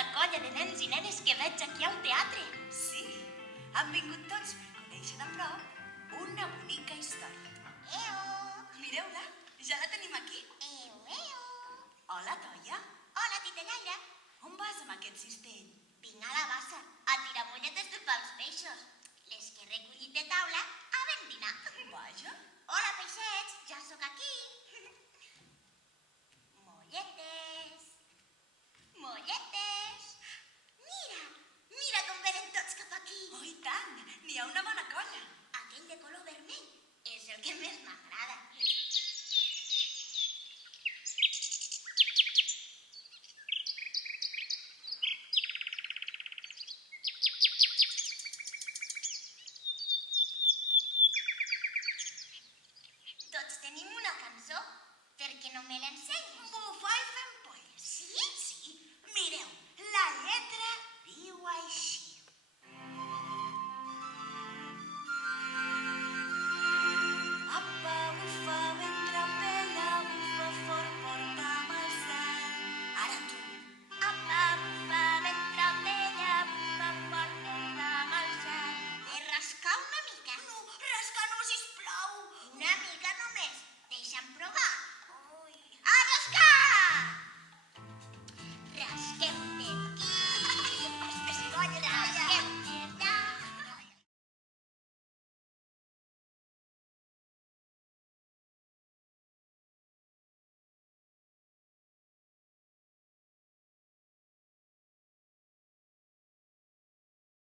una colla de nens i nenes que veig aquí a un teatre. Sí, han vingut tots per conèixer de prop una bonica història. Mireu-la, ja la tenim aquí. Hola, Toia. Hola, tita Llaira. On vas amb aquest cistell? Vinc a la bassa a tirar molletes de pels peixos. Les que he recollit de taula a ben dinar. Vaja. Hola, peixets, ja sóc aquí. Molletes. Molletes. Mira com venen tots cap aquí. Oh, i tant, n'hi ha una bona colla. Aquell de color vermell és el que més m'agrada. Tots tenim una cançó. Per què no me l'ensenyes?